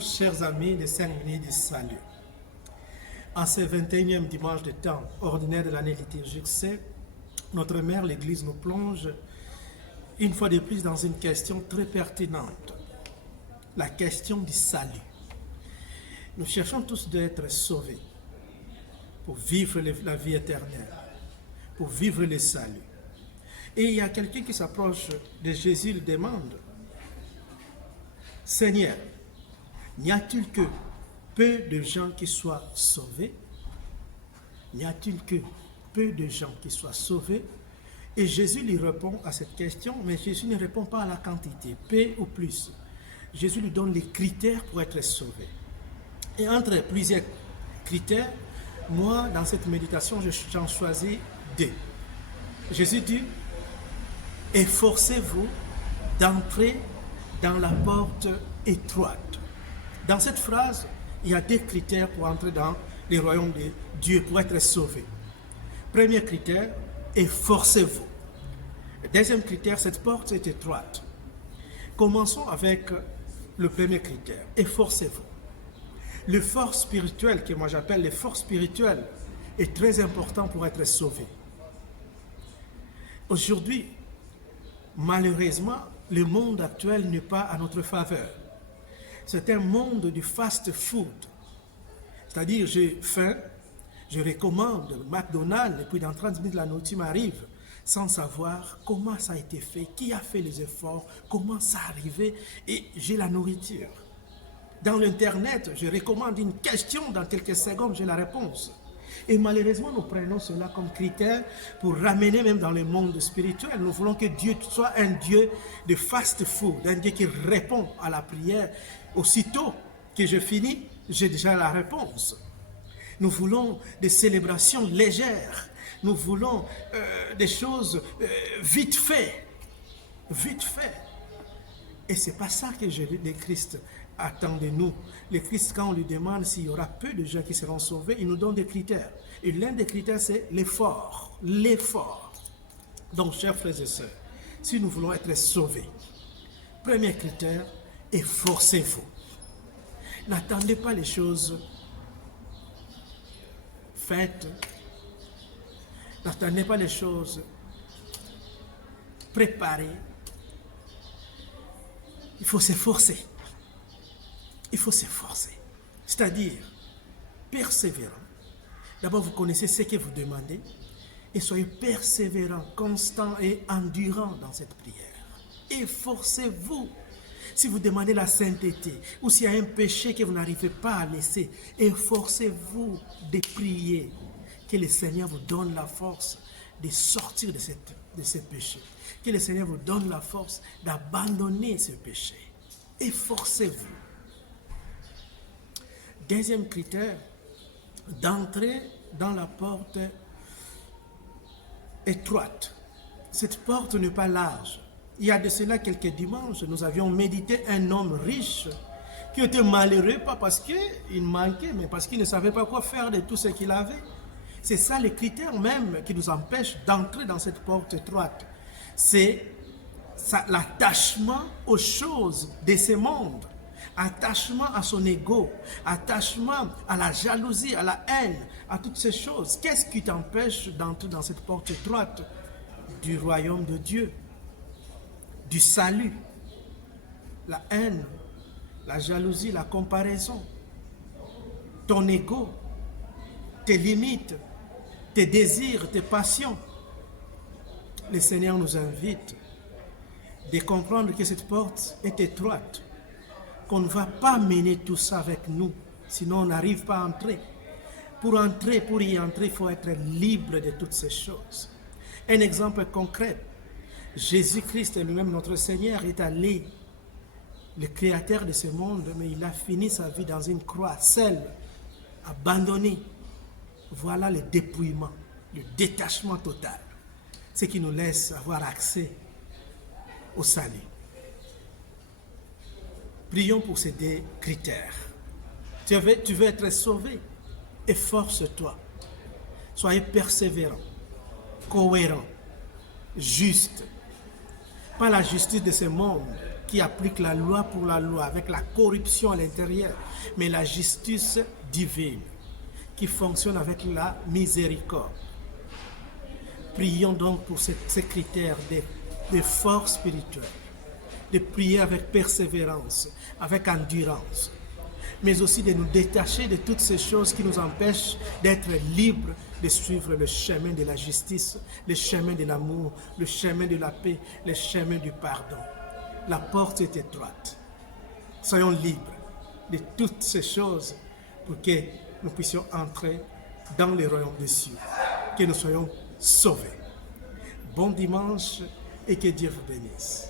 Chers amis de 5 minutes de salut, en ce 21e dimanche de temps ordinaire de l'année liturgique C, notre mère l'Église nous plonge une fois de plus dans une question très pertinente, la question du salut. Nous cherchons tous d'être sauvés pour vivre la vie éternelle, pour vivre le salut. Et il y a quelqu'un qui s'approche de Jésus, il demande, Seigneur, n'y a-t-il que peu de gens qui soient sauvés? N'y a-t-il que peu de gens qui soient sauvés? Et Jésus lui répond à cette question, mais Jésus ne répond pas à la quantité, peu ou plus. Jésus lui donne les critères pour être sauvé. Et entre plusieurs critères, moi, dans cette méditation, j'en choisis 2. Jésus dit, efforcez-vous d'entrer dans la porte étroite. Dans cette phrase, il y a 2 critères pour entrer dans le royaume de Dieu, pour être sauvé. Premier critère, efforcez-vous. Deuxième critère, cette porte est étroite. Commençons avec le premier critère, efforcez-vous. L'effort spirituel, que moi j'appelle l'effort spirituel, est très important pour être sauvé. Aujourd'hui, malheureusement, le monde actuel n'est pas à notre faveur. C'est un monde du fast-food. C'est-à-dire, j'ai faim, je recommande McDonald's, et puis dans 30 minutes, la nourriture m'arrive, sans savoir comment ça a été fait, qui a fait les efforts, comment ça a arrivé, et j'ai la nourriture. Dans l'Internet, je recommande une question, dans quelques secondes, j'ai la réponse. Et malheureusement, nous prenons cela comme critère pour ramener même dans le monde spirituel. Nous voulons que Dieu soit un Dieu de fast-food, un Dieu qui répond à la prière. Aussitôt que je finis, j'ai déjà la réponse. Nous voulons des célébrations légères. Nous voulons des choses vite fait. Vite fait. Et ce n'est pas ça que le Christ attend de nous. Le Christ, quand on lui demande s'il y aura peu de gens qui seront sauvés, il nous donne des critères. Et l'un des critères, c'est l'effort. L'effort. Donc, chers frères et sœurs, si nous voulons être sauvés, premier critère, efforcez-vous. N'attendez pas les choses faites. N'attendez pas les choses préparées. Il faut s'efforcer. Il faut s'efforcer. C'est-à-dire, persévérant. D'abord, vous connaissez ce que vous demandez et soyez persévérant, constant et endurant dans cette prière. Efforcez-vous. Si vous demandez la sainteté ou s'il y a un péché que vous n'arrivez pas à laisser, efforcez-vous de prier. Que le Seigneur vous donne la force de sortir de ce péché. Que le Seigneur vous donne la force d'abandonner ce péché. Efforcez-vous. Deuxième critère, d'entrer dans la porte étroite. Cette porte n'est pas large. Il y a de cela quelques dimanches, nous avions médité un homme riche qui était malheureux, pas parce qu'il manquait, mais parce qu'il ne savait pas quoi faire de tout ce qu'il avait. C'est ça les critères même qui nous empêchent d'entrer dans cette porte étroite. C'est l'attachement aux choses de ce monde, attachement à son ego, attachement à la jalousie, à la haine, à toutes ces choses. Qu'est-ce qui t'empêche d'entrer dans cette porte étroite du royaume de Dieu, du salut? La haine, la jalousie, la comparaison, ton ego, tes limites, tes désirs, tes passions. Le Seigneur nous invite de comprendre que cette porte est étroite, qu'on ne va pas mener tout ça avec nous, sinon on n'arrive pas à entrer. Pour y entrer, il faut être libre de toutes ces choses. Un exemple concret, Jésus-Christ lui-même, notre Seigneur, est allé, le créateur de ce monde, mais il a fini sa vie dans une croix, seul, abandonné. Voilà le dépouillement, le détachement total. Ce qui nous laisse avoir accès au salut. Prions pour ces deux critères. Tu veux être sauvé, efforce-toi. Soyez persévérant, cohérent, juste. Pas la justice de ce monde qui applique la loi pour la loi avec la corruption à l'intérieur, mais la justice divine qui fonctionne avec la miséricorde. Prions donc pour ces critères de force spirituelle, de prier avec persévérance, avec endurance, mais aussi de nous détacher de toutes ces choses qui nous empêchent d'être libres de suivre le chemin de la justice, le chemin de l'amour, le chemin de la paix, le chemin du pardon. La porte est étroite. Soyons libres de toutes ces choses pour que nous puissions entrer dans le royaume des cieux, que nous soyons sauvés. Bon dimanche et que Dieu vous bénisse.